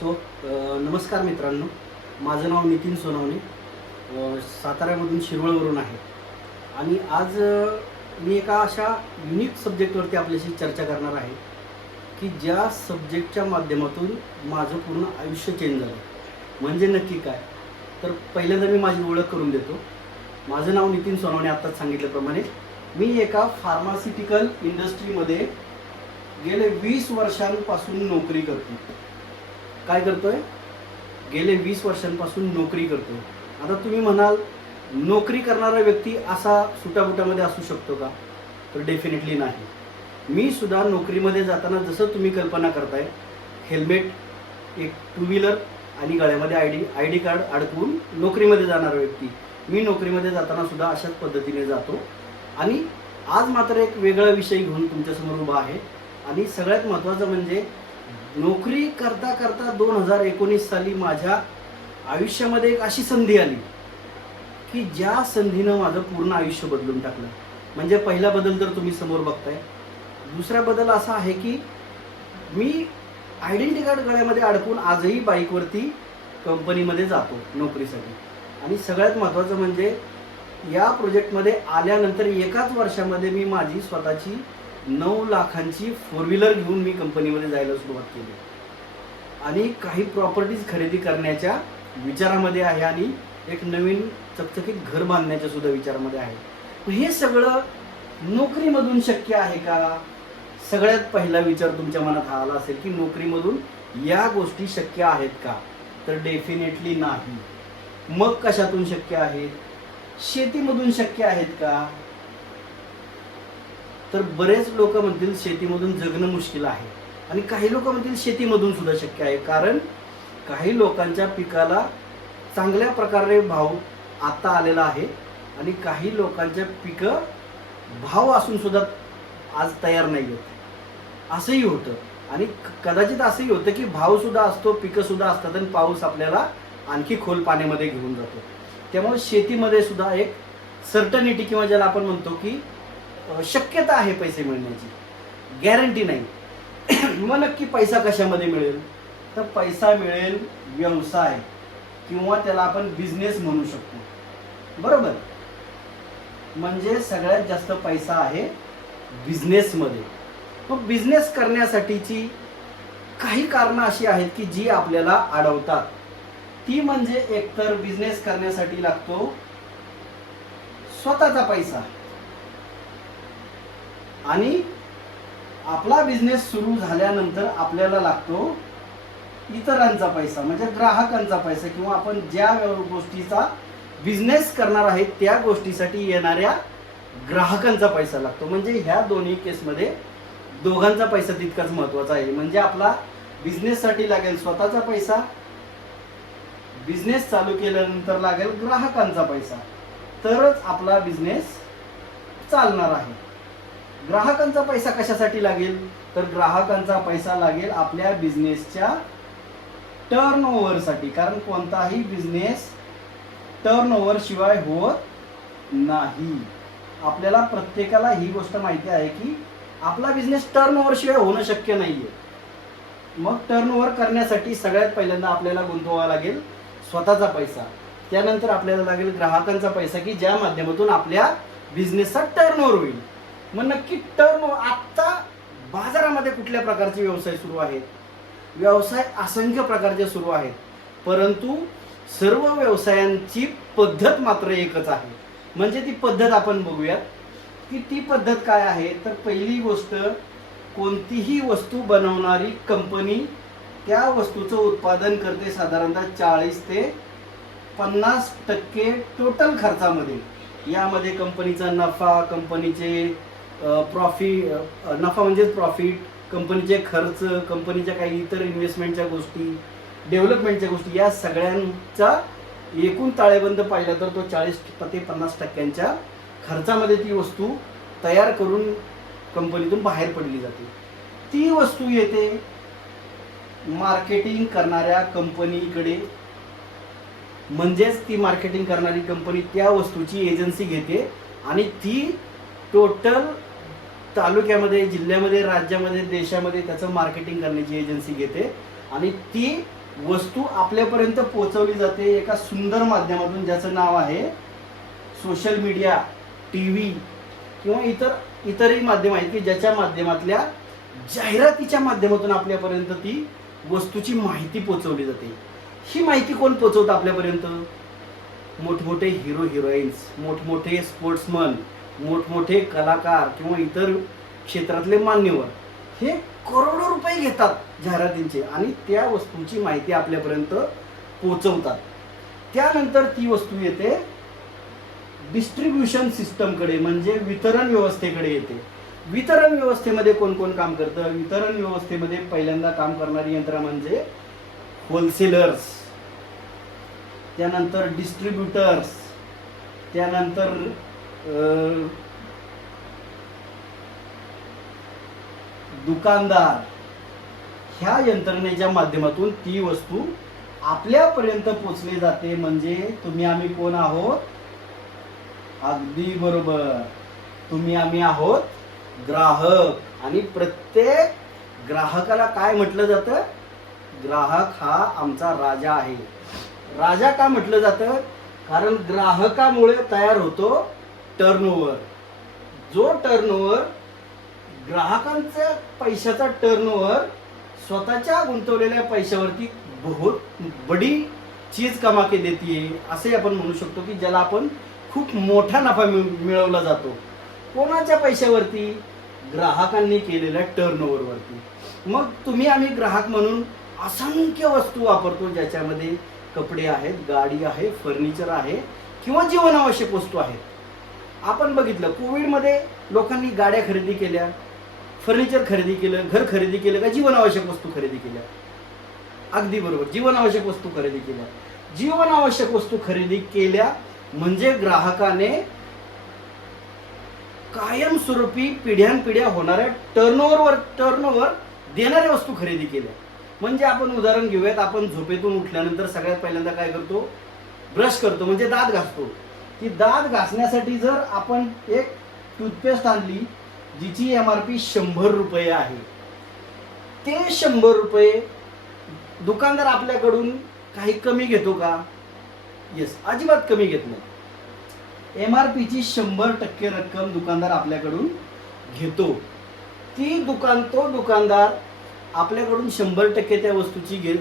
So नमस्कार मित्रांनो, माझं नाव नितीन सोनवणे, साताऱ्यामधून शिरवळवरून आहे. आणि आज मी एका अशा युनिक सब्जेक्टवरती आपल्याशी चर्चा करणार आहे की ज्या सब्जेक्टच्या माध्यमातून माझं पूर्ण आयुष्य चेंज झालं. म्हणजे नक्की काय, तर पहिल्यांदा मी माझी ओळख करून देतो. माझं नाव नितीन सोनवणे, आत्ताच सांगितल्याप्रमाणे मी एका फार्मास्युटिकल इंडस्ट्रीमध्ये गेले 20 वर्षांपासून नोकरी करतो. काय करतोय? गेले 20 वर्षांपासून नोकरी करतोय. आता तुम्ही म्हणाल, नोकरी करणारा व्यक्ती असा सुटाबुटामध्ये असू शकतो का? तर डेफिनेटली नाही. मी सुद्धा नोकरीमध्ये जाताना जसं तुम्ही कल्पना करताय, हेल्मेट, एक टू व्हीलर आणि गळ्यामध्ये आय डी कार्ड अडकवून नोकरीमध्ये जाणारा व्यक्ती, मी नोकरीमध्ये जाताना सुद्धा अशाच पद्धतीने जातो. आणि आज मात्र एक वेगळा विषय घेऊन तुमच्यासमोर उभा आहे. आणि सगळ्यात महत्त्वाचं म्हणजे नोकरी करता करता 2019 साली माझ्या आयुष्यामध्ये एक अशी संधी आली की ज्या संधीनं माझं पूर्ण आयुष्य बदलून टाकलं. म्हणजे पहिला बदल तर तुम्ही समोर बघताय. दुसरा बदल असा आहे की मी आयडेंटिटी कार्ड गळ्यामध्ये अडकून आजही बाईकवरती कंपनीमध्ये जातो नोकरीसाठी. आणि सगळ्यात महत्त्वाचं म्हणजे या प्रोजेक्टमध्ये आल्यानंतर एकाच वर्षामध्ये मी माझी स्वतःची 9 लाखांची 4 व्हीलर घेऊन मी कंपनीमध्ये जायला सुरुवात केली. आणि काही प्रॉपर्टीज खरेदी करण्याच्या विचारामध्ये आहे आणि एक नवीन चकचकीत घर बांधण्याच्या सुद्धा विचारामध्ये आहे. हे सगळं नोकरीमधून शक्य आहे का? सगळ्यात पहिला विचार तुमच्या मनात आला असेल की नोकरीमधून या गोष्टी शक्य आहेत का? तर डेफिनेटली नाही. मग कशातून शक्य आहेत? शेतीमधून शक्य आहेत का? तर बरेच लोक म्हणतील शेतीमधून जगणं मुश्किल आहे. आणि काही लोक म्हणतील शेतीमधून सुद्धा शक्य आहे. कारण काही लोकांच्या पिकाला चांगल्या प्रकारे भाव आता आलेला आहे आणि काही लोकांच्या पिकं भाव असून सुद्धा आज तयार नाही होत. असंही होतं. आणि कदाचित असंही होतं की भाव सुद्धा असतो, पिकं सुद्धा असतात आणि पाऊस आपल्याला आणखी खोल पाण्यामध्ये घेऊन जातो. त्यामुळे शेतीमध्ये सुद्धा एक सर्टनिटी किंवा ज्याला आपण म्हणतो की शक्यता आहे पैसे मिळण्याची, गॅरंटी नाही. मग नक्की पैसा कशामध्ये मिळेल? तर पैसा मिळेल व्यवसाय किंवा त्याला आपण बिझनेस म्हणू शकतो. बरोबर? म्हणजे सगळ्यात जास्त पैसा आहे बिझनेसमध्ये. मग बिझनेस करण्यासाठीची काही कारणं अशी आहेत की जी आपल्याला अडवतात. ती म्हणजे एकतर बिझनेस करण्यासाठी लागतो स्वतःचा पैसा आणि आपला बिझनेस सुरू झाल्यानंतर आपल्याला लागतो इतरांचा पैसा, म्हणजे ग्राहकांचा पैसा किंवा आपण ज्या गोष्टीचा बिझनेस करणार आहे त्या गोष्टीसाठी येणाऱ्या ग्राहकांचा पैसा लागतो. म्हणजे ह्या दोन्ही केसमध्ये दोघांचा पैसा तितकाच महत्त्वाचा आहे. म्हणजे आपला बिझनेससाठी लागेल स्वतःचा पैसा, बिझनेस चालू केल्यानंतर लागेल ग्राहकांचा पैसा, तरच आपला बिझनेस चालणार आहे. ग्राहकांचा पैसा कशासाठी लागेल? तर ग्राहकांचा पैसा लागेल आपल्या बिझनेसच्या टर्नओव्हरसाठी. कारण कोणताही बिझनेस टर्नओव्हर शिवाय होत नाही. आपल्याला प्रत्येकाला ही गोष्ट माहिती आहे की आपला बिझनेस टर्नओव्हर शिवाय होणं शक्य नाहीये. मग टर्नओव्हर करण्यासाठी सगळ्यात पहिल्यांदा आपल्याला गुंतवावा लागेल स्वतःचा पैसा. त्यानंतर आपल्याला लागेल ग्राहकांचा पैसा की ज्या माध्यमातून आपल्या बिझनेसचा टर्नओव्हर होईल. मग नक्की आत्ता बाजारामध्ये कुठल्या प्रकारचे व्यवसाय सुरू आहेत? व्यवसाय असंख्य प्रकारचे सुरू आहेत, परंतु सर्व व्यवसायांची पद्धत मात्र एकच आहे. म्हणजे ती पद्धत आपण बघूयात की ती पद्धत काय आहे. तर पहिली गोष्ट, कोणतीही वस्तू बनवणारी कंपनी त्या वस्तूचं उत्पादन करते साधारणतः 40 ते 50% टोटल खर्चामध्ये. यामध्ये कंपनीचा नफा, कंपनीचे नफा म्हणजे प्रॉफिट, कंपनीचे खर्च, कंपनीच्या काही इतर इन्व्हेस्टमेंटच्या गोष्टी, डेव्हलपमेंटच्या गोष्टी, या सगळ्यांचा एकूण ताळेबंद पाहिला तर तो 40 ते 50% खर्चामध्ये ती वस्तू तयार करून कंपनीतून बाहेर पडली जाते. ती वस्तू येते मार्केटिंग करणाऱ्या कंपनीकडे. म्हणजेच ती मार्केटिंग करणारी कंपनी त्या वस्तूची एजन्सी घेते आणि ती टोटल तालुक्यामध्ये, जिल्ह्यामध्ये, राज्यामध्ये, देशामध्ये त्याचं मार्केटिंग करण्याची एजन्सी घेते आणि ती वस्तू आपल्यापर्यंत पोहोचवली जाते एका सुंदर माध्यमातून, ज्याचं नाव आहे सोशल मीडिया, टी व्ही किंवा इतरही माध्यम आहेत की ज्याच्या माध्यमातल्या जाहिरातीच्या माध्यमातून आपल्यापर्यंत ती वस्तूची माहिती पोहोचवली जाते. ही माहिती कोण पोहोचवतं आपल्यापर्यंत? मोठमोठे हिरो हिरोईन्स, मोठमोठे स्पोर्ट्समन, मोठमोठे कलाकार किंवा इतर क्षेत्रातले मान्यवर हे करोडो रुपये घेतात जाहिरातींचे आणि त्या वस्तूची माहिती आपल्यापर्यंत पोहोचवतात. त्यानंतर ती वस्तू येते डिस्ट्रीब्युशन सिस्टमकडे, म्हणजे वितरण व्यवस्थेकडे येते. वितरण व्यवस्थेमध्ये कोण कोण काम करतं? वितरण व्यवस्थेमध्ये पहिल्यांदा काम करणारी यंत्रणा म्हणजे होलसेलर्स, त्यानंतर डिस्ट्रीब्युटर्स, त्यानंतर दुकानदार. ह्या यंत्रणेच्या माध्यमातून ती वस्तू आपल्यापर्यंत पोचली जाते. म्हणजे तुम्ही आम्ही कोण आहोत? अगदी बरोबर, तुम्ही आम्ही आहोत ग्राहक. आणि प्रत्येक ग्राहकाला काय म्हटलं जातं? ग्राहक हा आमचा राजा आहे. राजा का म्हटलं जातं? कारण ग्राहकामुळे तयार होतो टर्नओव्हर. जो टर्नओव्हर, ग्राहकांचा पैशाचा टर्नओव्हर स्वतःच्या गुंतवलेल्या पैशावरती बहुत बडी चीज कमा के देती है, असे आपण म्हणू शकतो की ज्याला आपण खूप मोठा नफा मिळवला जातो. कोणाच्या पैशावरती? ग्राहकांनी केलेल्या टर्नओव्हरवरती. मग तुम्ही आम्ही ग्राहक म्हणून असंख्य वस्तू वापरतो, ज्याच्यामध्ये कपडे आहेत, गाडी आहे, फर्निचर आहे किंवा जीवनावश्यक वस्तू आहेत. आपण बघितलं कोविडमध्ये लोकांनी गाड्या खरेदी केल्या, फर्निचर खरेदी केलं, घर खरेदी केलं का जीवनावश्यक वस्तू खरेदी केल्या? अगदी बरोबर, जीवनावश्यक वस्तू खरेदी केल्या. जीवनावश्यक वस्तू खरेदी केल्या म्हणजे ग्राहकाने कायमस्वरूपी पिढ्यानपिढ्या होणाऱ्या टर्नओव्हर देणाऱ्या वस्तू खरेदी केल्या. म्हणजे आपण उदाहरण घेऊयात, आपण झोपेतून उठल्यानंतर सगळ्यात पहिल्यांदा काय करतो? ब्रश करतो, म्हणजे दात घासतो. ती दात घासण्यासाठी जर आपण एक टूथपेस्ट आणली जिची MRP 100 रुपये आहे, ते 100 रुपये दुकानदार आपल्याकडून काही कमी घेतो का? येस, अजिबात कमी घेत नाही. MRP ची 100% रक्कम दुकानदार आपल्याकडून घेतो. तो दुकानदार आपल्याकडून 100% त्या वस्तूची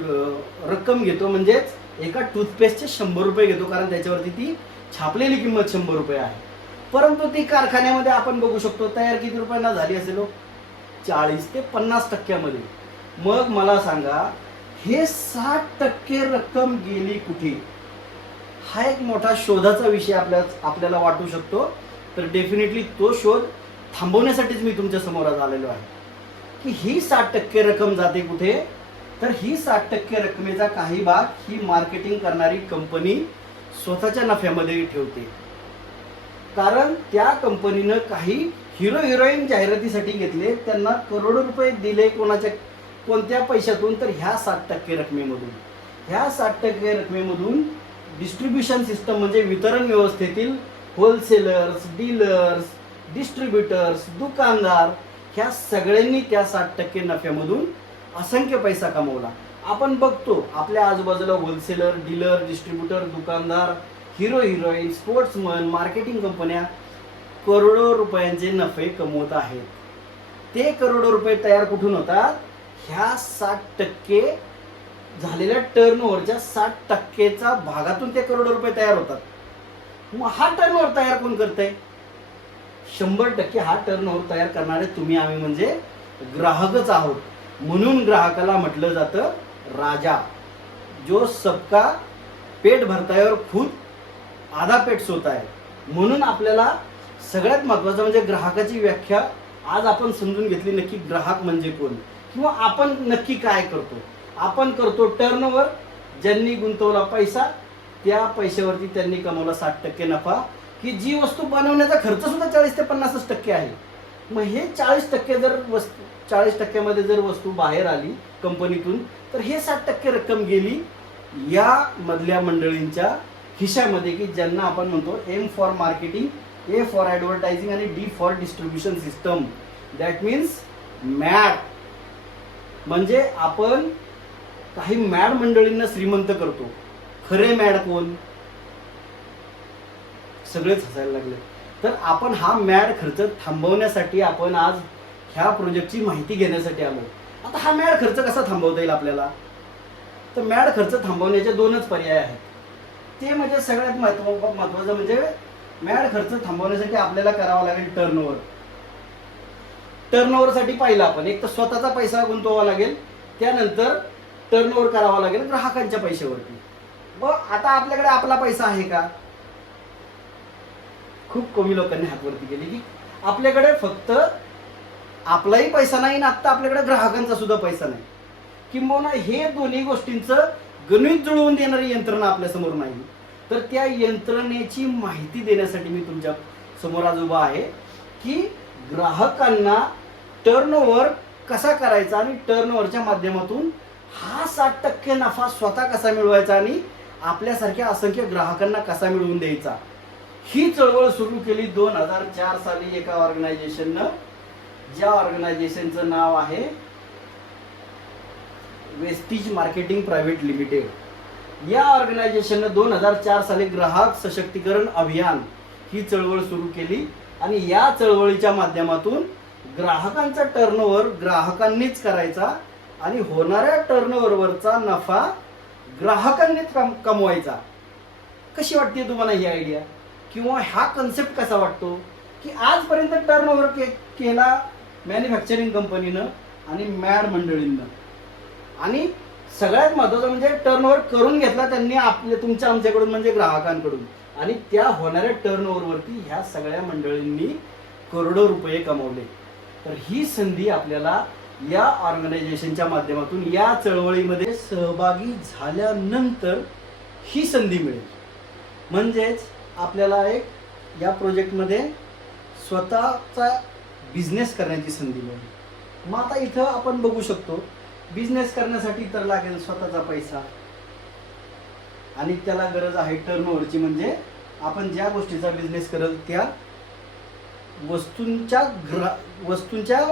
रक्कम घेतो, म्हणजेच एका टूथपेस्टचे 100 रुपये घेतो, कारण त्याच्यावरती ती छापलेली किंमत 100 रुपये आहे. परंतु ती कारखान्यामध्ये आपण बघू शकतो तयार किती रुपयांना झाली असेल? 40 ते 50%मध्ये. मग मला सांगा, हे 60% रक्कम गेली कुठे? हा एक मोठा शोधाचा विषय आपल्याला वाटू शकतो. तर डेफिनेटली तो शोध थांबवण्यासाठीच मी तुमच्या समोर आज आलेलो आहे की ही 60% रक्कम जाते कुठे? तर ही 60% रकमेचा काही भाग ही मार्केटिंग करणारी कंपनी स्वतःच्या नफ्यामध्ये ठेवते. कारण त्या कंपनीनं काही हिरो हिरोईन जाहिरातीसाठी घेतले, त्यांना करोडो रुपये दिले. कोणत्या पैशातून? तर ह्या 60% रकमेमधून. ह्या 60% रकमेमधून डिस्ट्रीब्युशन सिस्टम म्हणजे वितरण व्यवस्थेतील होलसेलर्स, डीलर्स, डिस्ट्रीब्युटर्स, दुकानदार ह्या सगळ्यांनी त्या 60% नफ्यामधून असंख्य पैसा कमवला. आपण बघतो आपल्या आजूबाजूला होलसेलर, डीलर, डिस्ट्रीब्युटर, दुकानदार, हिरो हिरोईन, स्पोर्ट्समन, मार्केटिंग कंपन्या करोडो रुपयांचे नफे कमवत आहेत. ते करोडो रुपये तयार कुठून होतात? ह्या 60% झालेल्या टर्नओव्हरच्या 60%चा भागातून ते करोडो रुपये तयार होतात. मग हा टर्नओव्हर तयार कोण करतंय? 100% हा टर्नओव्हर तयार करणारे तुम्ही आम्ही म्हणजे ग्राहकच आहोत. म्हणून ग्राहकाला म्हटलं जातं राजा. जो सबका पेट भरता है और खुद आधा पेट सोता है. म्हणून आपल्याला सगळ्यात महत्त्वाचं म्हणजे ग्राहकाची व्याख्या आज आपण समजून घेतली. नक्की ग्राहक म्हणजे कोण किंवा आपण नक्की काय करतो? आपण करतो टर्नओव्हर. ज्यांनी गुंतवला पैसा, त्या पैशावरती त्यांनी कमवला 60% नफा, की जी वस्तू बनवण्याचा खर्च सुद्धा 40 ते 50% आहे. मग हे 40% जर 40%मध्ये जर वस्तू बाहेर आली कंपनीतून, तर हे 60% रक्कम गेली या मधल्या मंडळींच्या खिशामध्ये, की ज्यांना आपण म्हणतो M for marketing, A for advertising आणि D for distribution system. That means map. म्हणजे आपण काही मॅड मंडळींना श्रीमंत करतो. खरे मॅड कोण? सगळेच हसायला लागले. तर आपण हा मॅड खर्च थांबवण्यासाठी आपण आज ह्या प्रोजेक्टची माहिती घेण्यासाठी आलो. आता हा मॅड खर्च कसा थांबवता येईल आपल्याला? तर मॅड खर्च थांबवण्याचे दोनच पर्याय आहेत. ते म्हणजे सगळ्यात महत्वाचं म्हणजे मॅड खर्च थांबवण्यासाठी आपल्याला करावं लागेल टर्नओव्हर. टर्नओव्हरसाठी पहिला आपण एक तर स्वतःचा पैसा गुंतवावा लागेल, त्यानंतर टर्नओव्हर करावा लागेल ग्राहकांच्या पैशावरती. व आता आपल्याकडे आपला पैसा आहे का? खूप कमी लोकांनी हातवरती केली की आपल्याकडे फक्त आपलाही पैसा नाही ना आता आपल्याकडे ग्राहकांचा सुद्धा पैसा नाही. किंबहुना हे दोन्ही गोष्टींचं गणित जुळवून देणारी यंत्रणा आपल्या समोर नाही. तर त्या यंत्रणेची माहिती देण्यासाठी मी तुमच्या समोर आज उभा आहे की ग्राहकांना टर्नओव्हर कसा करायचा आणि टर्नओव्हरच्या माध्यमातून हा 60% नफा स्वतः कसा मिळवायचा आणि आपल्यासारख्या असंख्य ग्राहकांना कसा मिळवून द्यायचा. ही चळवळ सुरू केली 2004 साली एका ऑर्गनायझेशननं, ज्या ऑर्गनायझेशनचं नाव आहे वेस्टीज मार्केटिंग प्रायव्हेट लिमिटेड. या ऑर्गनायझेशननं 2004 साली ग्राहक सशक्तीकरण अभियान ही चळवळ सुरू केली आणि या चळवळीच्या माध्यमातून ग्राहकांचा टर्नओव्हर ग्राहकांनीच करायचा आणि होणाऱ्या टर्नओव्हरवरचा नफा ग्राहकांनीच कमवायचा. कशी वाटते तुम्हाला ही आयडिया किंवा हा कन्सेप्ट कसा वाटतो की आजपर्यंत टर्नओव्हर केला मॅन्युफॅक्चरिंग कंपनीनं आणि मॅड मंडळींना, आणि सगळ्यात महत्त्वाचं म्हणजे टर्नओव्हर करून घेतला त्यांनी तुमच्या आमच्याकडून म्हणजे ग्राहकांकडून, आणि त्या होणाऱ्या टर्नओव्हरवरती ह्या सगळ्या मंडळींनी करोडो रुपये कमवले. तर ही संधी आपल्याला या ऑर्गनायझेशनच्या माध्यमातून या चळवळीमध्ये सहभागी झाल्यानंतर ही संधी मिळेल. म्हणजेच आपल्याला एक या प्रोजेक्टमध्ये स्वतःचा बिझनेस करण्याची संधी मिळेल. मग आता इथं आपण बघू शकतो बिझनेस करण्यासाठी तर लागेल स्वतःचा पैसा आणि त्याला गरज आहे टर्नओव्हरची. म्हणजे आपण ज्या गोष्टीचा बिझनेस करेल त्या वस्तूंच्या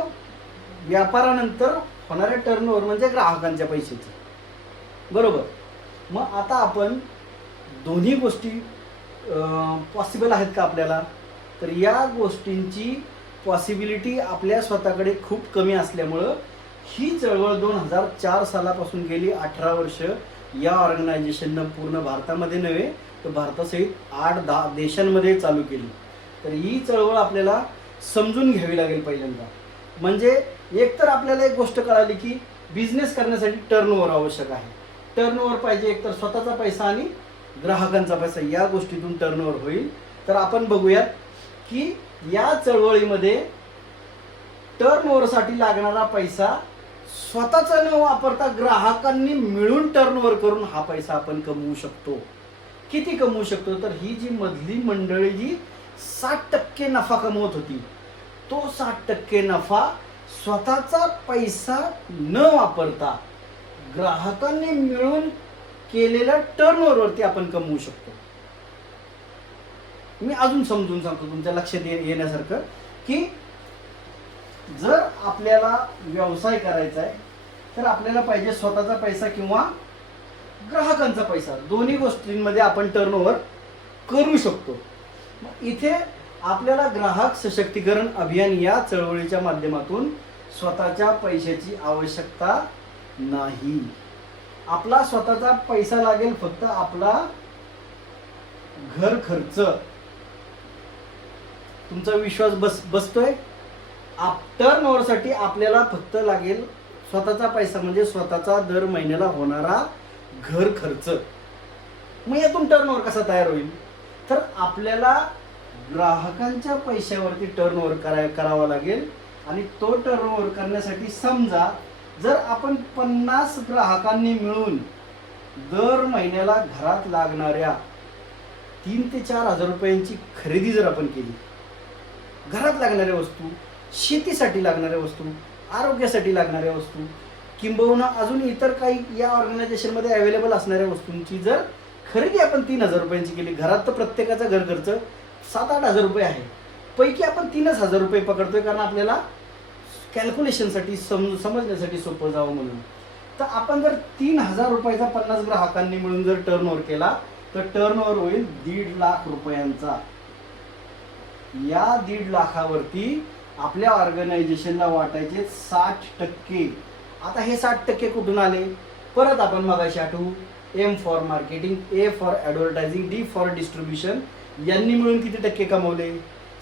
व्यापारानंतर होणाऱ्या टर्नओव्हर म्हणजे ग्राहकांच्या पैशाची, बरोबर. मग आता आपण दोन्ही गोष्टी पॉसिबल आहेत का आपल्याला? तर या गोष्टींची पॉसिबिलिटी आपल्या स्वतःकडे खूप कमी असल्यामुळं ही चळवळ 2004 सालापासून गेली 18 वर्ष या ऑर्गनायझेशननं पूर्ण भारतामध्ये नव्हे तर भारतासहित 8-10 देशांमध्ये चालू केली. तर ही चळवळ आपल्याला समजून घ्यावी लागेल पहिल्यांदा. म्हणजे एकतर आपल्याला एक गोष्ट कळाली की बिझनेस करण्यासाठी टर्नओव्हर आवश्यक आहे. टर्नओव्हर पाहिजे एकतर स्वतःचा पैसा आणि ग्राहकांचा पैसा, या गोष्टीतून टर्नओव्हर होईल. तर आपण बघूयात की या चळवळीमध्ये टर्नओव्हरसाठी लागणारा पैसा स्वतःचा न वापरता ग्राहकांनी मिळून टर्नओव्हर करून हा पैसा आपण कमवू शकतो. किती कमवू शकतो? तर ही जी मधली मंडळी जी 60% नफा कमवत होती तो 60% नफा स्वतःचा पैसा न वापरता ग्राहकांनी मिळून केलेल्या टर्नओव्हरवरती आपण कमवू शकतो. मी अजून समजून सांगतो तुमच्या लक्षात येण्यासारखं की जर आपल्याला व्यवसाय करायचा आहे तर आपल्याला पाहिजे स्वतःचा पैसा किंवा ग्राहकांचा पैसा, दोन्ही गोष्टींमध्ये आपण टर्नओव्हर करू शकतो. इथे आपल्याला ग्राहक सशक्तीकरण अभियान या चळवळीच्या माध्यमातून स्वतःच्या पैशाची आवश्यकता नाही. आपला स्वतःचा पैसा लागेल फक्त आपला घर खर्च. तुमचा विश्वास बसतोय? टर्नओव्हरसाठी आपल्याला फक्त लागेल स्वतःचा पैसा म्हणजे स्वतःचा दर महिन्याला होणारा घर खर्च. मग यातून टर्नओव्हर कसा तयार होईल? तर आपल्याला ग्राहकांच्या पैशावरती टर्नओव्हर करावा लागेल आणि तो टर्नओव्हर करण्यासाठी समजा जर आपण 50 ग्राहकांनी मिळून दर महिन्याला घरात लागणाऱ्या 3 ते 4 हजार रुपयांची खरेदी जर आपण केली, घरात लागणाऱ्या वस्तू, शेतीसाठी लागणाऱ्या वस्तू, आरोग्यासाठी लागणाऱ्या वस्तू, किंबहुना अजून इतर काही या ऑर्गनायझेशनमध्ये अवेलेबल असणाऱ्या वस्तूंची जर खरेदी आपण 3,000 रुपयांची केली, घरात तर प्रत्येकाचा घर खर्च 7-8 हजार रुपये आहे, पैकी आपण 3,000 हजार रुपये पकडतोय कारण आपल्याला कॅल्क्युलेशनसाठी समजण्यासाठी सोपं जावं म्हणून. तर आपण जर 3,000 रुपयाचा 50 ग्राहकांनी मिळून जर टर्नओव्हर केला तर टर्नओव्हर होईल 1.5 लाख रुपयांचा. या 1.5 लाखावरती आपल्या ऑर्गनायझेशनला वाटायचे 60%. आता हे 60% कुठून आले? परत आपण मगाशी आठवू. M for marketing, A for advertising, D for distribution यांनी मिळून किती टक्के कमवले?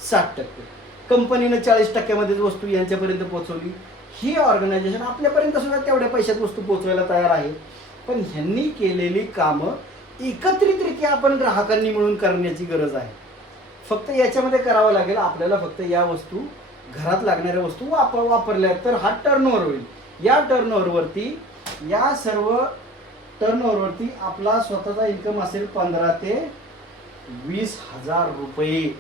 60%. कंपनीनं 40%मध्येच वस्तू यांच्यापर्यंत पोहोचवली. ही ऑर्गनायझेशन आपल्यापर्यंत सुद्धा तेवढ्या पैशात वस्तू पोहोचवायला तयार आहे. पण ह्यांनी केलेली कामं एकत्रितरित्या आपण ग्राहकांनी मिळून करण्याची गरज आहे. फक्त याच्यामध्ये करावं लागेल आपल्याला, फक्त या वस्तू घरात लागणाऱ्या वस्तू वापरल्या तर हा टर्नओव्हर होईल. या टर्नओव्हरवरती, या सर्व टर्नओव्हरवरती आपला स्वतःचा इन्कम असेल 15 ते 20 हजार रुपये.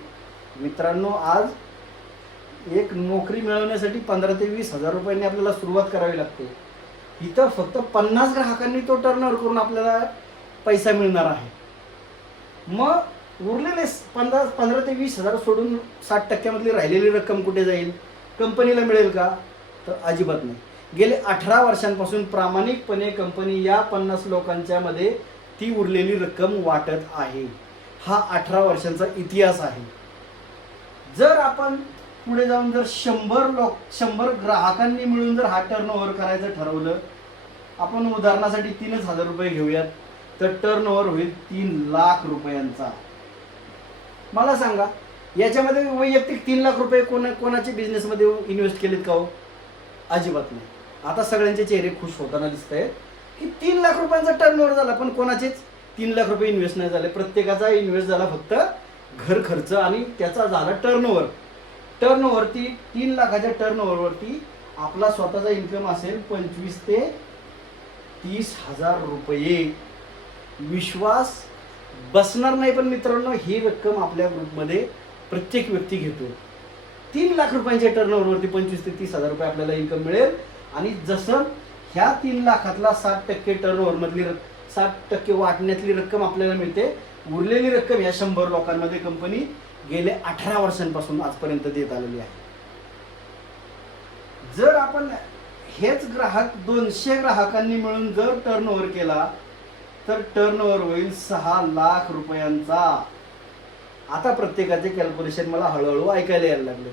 मित्रांनो, आज एक नोकरी मिळवण्यासाठी 15 ते 20 हजार रुपयांनी आपल्याला सुरुवात करावी लागते. इथं फक्त 50 ग्राहकांनी तो टर्नओव्हर करून आपल्याला पैसा मिळणार आहे. मग उरलेले 15 ते 20 हजार सोडून 60%मधली राहिलेली रक्कम कुठे जाईल? कंपनीला मिळेल का? तर अजिबात नाही. गेले 18 वर्षांपासून प्रामाणिकपणे कंपनी या 50 लोकांच्या मध्ये ती उरलेली रक्कम वाटत आहे. हा 18 वर्षांचा इतिहास आहे. जर आपण पुढे जाऊन जर 100 ग्राहकांनी मिळून जर हा टर्नओव्हर करायचं ठरवलं, आपण उदाहरणासाठी 3,000 रुपये घेऊयात, तर टर्नओव्हर होईल 3 लाख रुपयांचा. मला सांगा, याच्यामध्ये वैयक्तिक 3 लाख रुपये कोणाचे बिझनेसमध्ये इन्व्हेस्ट केलेत का हो? अजिबात नाही. आता सगळ्यांचे चेहरे खुश होताना दिसत आहेत की 3 लाख रुपयांचा टर्नओव्हर झाला, पण कोणाचेच 3 लाख रुपये इन्व्हेस्ट नाही झाले. प्रत्येकाचा इन्व्हेस्ट झाला फक्त घर खर्च आणि त्याचा झाला टर्नओव्हर. टर्नओव्हरती 3 लाखाच्या टर्नओव्हरवरती आपला स्वतःचा इन्कम असेल 25 ते 30 हजार रुपये. विश्वास बसणार नाही, पण मित्रांनो, ही रक्कम आपल्या ग्रुपमध्ये प्रत्येक व्यक्ती घेतो. 3 लाख रुपयांच्या टर्नओव्हरवरती 25 ते 30 हजार रुपये आपल्याला इन्कम मिळेल. आणि जसं ह्या 3 लाखातला 60% टर्नओव्हरमधली 60% वाटण्यातली रक्कम आपल्याला मिळते, उरलेली रक्कम या 100 लोकांमध्ये कंपनी गेले 18 वर्षांपासून आजपर्यंत देत आलेली आहे. जर आपण हेच ग्राहक 200 ग्राहकांनी मिळून जर टर्नओव्हर केला तर टर्नओव्हर होईल 6 लाख रुपयांचा. आता प्रत्येकाचे कॅल्क्युलेशन मला हळूहळू ऐकायला यायला लागले.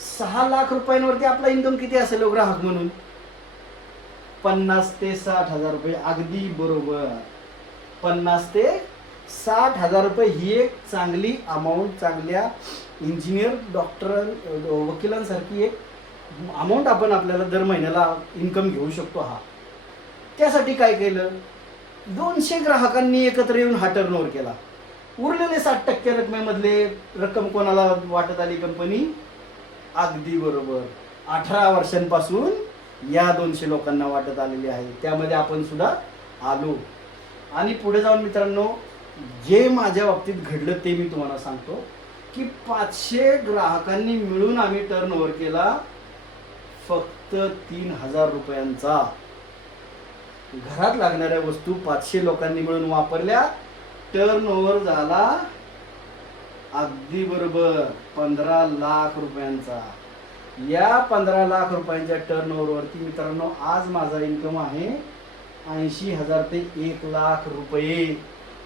6 लाख रुपयांवरती आपला इन्कम किती असेल ग्राहक म्हणून? 50 ते 60 हजार रुपये. अगदी बरोबर, 50 ते 60 हजार रुपये ही एक चांगली अमाऊंट, चांगल्या इंजिनियर, डॉक्टर, वकिलांसारखी एक अमाऊंट आपण आपल्याला दर महिन्याला इन्कम घेऊ शकतो. हा त्यासाठी काय केलं? 200 ग्राहकांनी एकत्र येऊन हा टर्नओव्हर केला. उरलेले 60% रकमेमधले रक्कम कोणाला वाटत आली? कंपनी. अगदी बरोबर, 18 वर्षांपासून या 200 लोकांना वाटत आलेली आहे. त्यामध्ये आपण सुद्धा आलो. आणि पुढे जाऊन मित्रांनो, जे माझ्या बाबतीत घडलं ते मी तुम्हाला सांगतो की 500 ग्राहकांनी मिळून आम्ही टर्नओव्हर केला फक्त 3,000 रुपयांचा. घरात लागणाऱ्या वस्तू 500 लोकांनी मिळून वापरल्या, टर्नओव्हर झाला अगदी बरोबर 15 लाख रुपयांचा. या 15 लाख रुपयांच्या टर्नओव्हरवरती मित्रांनो आज माझा इन्कम आहे 80,000 ते 1 लाख रुपये.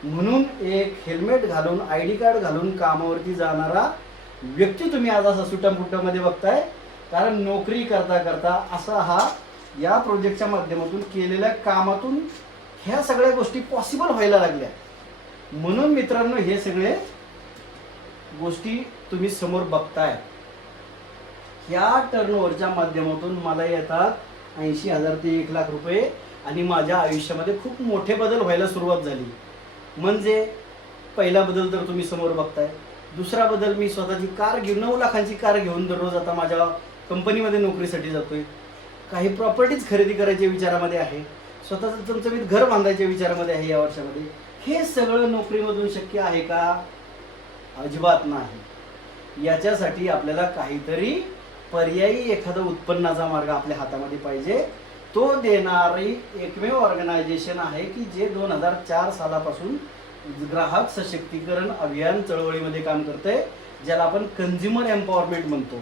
म्हणून एक हेल्मेट घालून, ID कार्ड घालून कामावरती जाणारा व्यक्ती तुम्ही आज असा सुटामुटामध्ये बघताय. कारण नोकरी करता करता असा हा या प्रोजेक्टच्या माध्यमातून केलेल्या कामातून ह्या सगळ्या गोष्टी पॉसिबल व्हायला लागल्या. म्हणून मित्रांनो, हे सगळे गोष्टी तुम्ही समोर बघताय. ह्या टर्नओव्हरच्या माध्यमातून मला येतात 80,000 ते 1 लाख रुपये आणि माझ्या आयुष्यामध्ये खूप मोठे बदल व्हायला सुरुवात झाली. म्हणजे पहिला बदल तर तुम्ही समोर बघताय. दुसरा बदल, मी स्वतःची कार घेऊन 9 लाखांची कार घेऊन दररोज आता माझ्या कंपनीमध्ये नोकरीसाठी जातोय. काही प्रॉपर्टीज खरेदी करायच्या विचारामध्ये आहे. स्वतःचं चमचमीत घर बांधायच्या विचारामध्ये आहे या वर्षामध्ये. हे सगळं नोकरीमधून शक्य आहे का? अजिबात नाही. याच्यासाठी आपल्याला काहीतरी पर्यायी एखादा उत्पन्नाचा मार्ग आपल्या हातामध्ये पाहिजे. तो देणारी एकमेव ऑर्गनायझेशन आहे की जे 2004 सालापासून ग्राहक सशक्तीकरण अभियान चळवळीमध्ये काम करते, ज्याला आपण कंझ्युमर एम्पॉवरमेंट म्हणतो.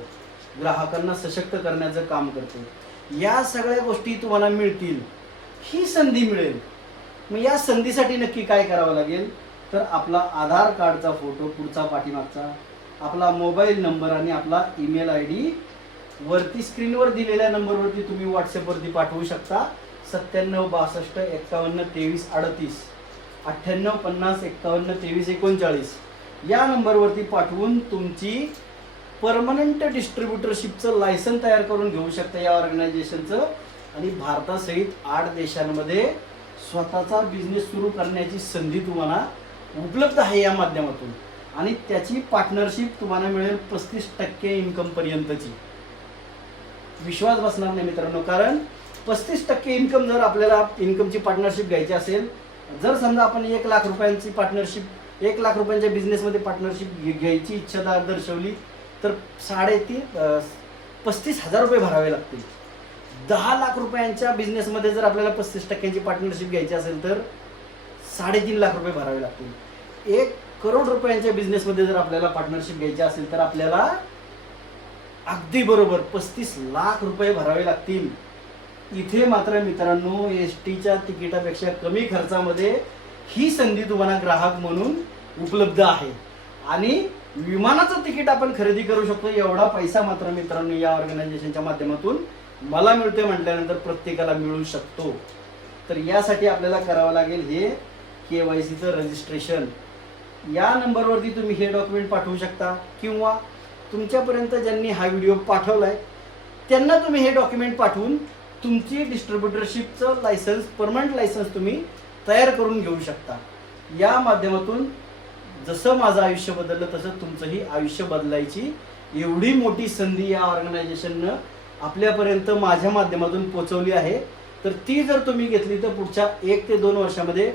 ग्राहकांना सशक्त करण्याचं काम करते. या सगळ्या गोष्टी तुम्हाला मिळतील ही संधी मिळेल. मग या संधीसाठी नक्की काय करावं लागेल, तर आपला आधार कार्डचा फोटो पुढचा पाठीमागचा, आपला मोबाईल नंबर आणि आपला ईमेल आय डी वरती स्क्रीनवर दिलेल्या नंबरवरती तुम्ही व्हॉट्सअपवरती पाठवू शकता. 97 62 51 23 38 98 50 51 23 39 या नंबरवरती पाठवून तुमची परमनंट डिस्ट्रीब्युटरशिपचं लायसन तयार करून घेऊ शकता या ऑर्गनायझेशनचं. आणि भारतासहित 8 देशांमध्ये स्वतःचा बिझनेस सुरू करण्याची संधी तुम्हाला उपलब्ध आहे या माध्यमातून. आणि त्याची पार्टनरशिप तुम्हाला मिळेल 35% इन्कम पर्यंतची. विश्वास बसणार नाही मित्रांनो, कारण 35% इन्कम जर आपल्याला इन्कमची पार्टनरशिप घ्यायची असेल, जर समजा आपण 1 लाख रुपयांची पार्टनरशिप 1 लाख रुपयांच्या बिझनेसमध्ये पार्टनरशिप घ्यायची इच्छा दर्शवली तर 35,000 रुपये भरावे लागतील. 10 लाख रुपयांच्या बिझनेसमध्ये जर आपल्याला 35% पार्टनरशिप घ्यायची असेल तर 3.5 लाख रुपये भरावे लागतील. 1 करोड रुपयांच्या बिझनेसमध्ये जर आपल्याला पार्टनरशिप घ्यायची असेल तर आपल्याला अगदी बरोबर 35 लाख रुपये भरावे लागतील. इथे मात्र मित्रांनो एसटीच्या तिकिटापेक्षा कमी खर्चामध्ये ही संधी तुम्हाला ग्राहक म्हणून उपलब्ध आहे. आणि विमानाचं तिकीट आपण खरेदी करू शकतो एवढा पैसा मात्र मित्रांनो या ऑर्गनायझेशनच्या माध्यमातून मला मिळते म्हटल्यानंतर प्रत्येकाला मिळू शकतो. तर यासाठी आपल्याला करावं लागेल हे KYCचं रजिस्ट्रेशन. या नंबरवरती तुम्ही हे डॉक्युमेंट पाठवू शकता किंवा तुमच्यापर्यंत ज्यांनी हा व्हिडिओ पाठवलाय त्यांना तुम्ही हे डॉक्युमेंट पाठवून तुमची डिस्ट्रीब्युटरशिपचं लायसन्स परमनंट लायसन्स तुम्ही तयार करून घेऊ शकता. या माध्यमातून जसं माझं आयुष्य बदललं तसं तुमचंही आयुष्य बदलायची एवढी मोठी संधी या ऑर्गनायझेशननं आपल्यापर्यंत माझ्या माध्यमातून पोहोचवली आहे. तर ती जर तुम्ही घेतली तर पुढच्या 1 ते 2 वर्षामध्ये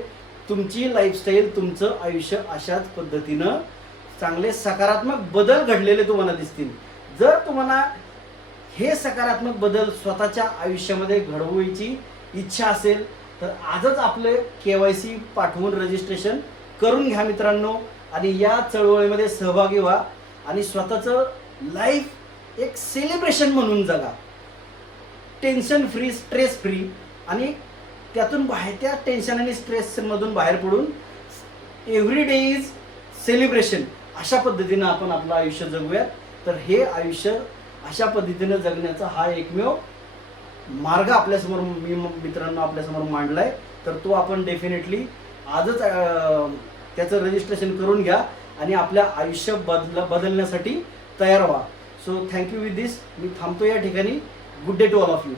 तुमची लाईफस्टाईल तुमचं आयुष्य अशाच पद्धतीनं चांगले सकारात्मक बदल घडलेले तुम्हाला दिसतील. जर तुम्हाला हे सकारात्मक बदल स्वतःच्या आयुष्यामध्ये घडवायची इच्छा असेल तर आजच आपले KYC पाठवून रजिस्ट्रेशन करून घ्या मित्रांनो. आणि या चळवळीमध्ये सहभागी व्हा आणि स्वतःचं लाईफ एक सेलिब्रेशन म्हणून जगा. टेन्शन फ्री, स्ट्रेस फ्री आणि त्यातून बाहेर त्या टेन्शन आणि स्ट्रेसमधून बाहेर पडून एव्हरी डे इज सेलिब्रेशन अशा पद्धतीनं आपण आपलं आयुष्य जगूयात. तर हे आयुष्य अशा पद्धतीनं जगण्याचा हा एकमेव मार्ग आपल्यासमोर मी मित्रांनो आपल्यासमोर मांडलाय. तर तो आपण डेफिनेटली आजच त्याचं रजिस्ट्रेशन करून घ्या आणि आपल्या आयुष्य बदलण्यासाठी तयार व्हा. So thank you with this. मी थांबतो या ठिकाणी. Good day to all of you.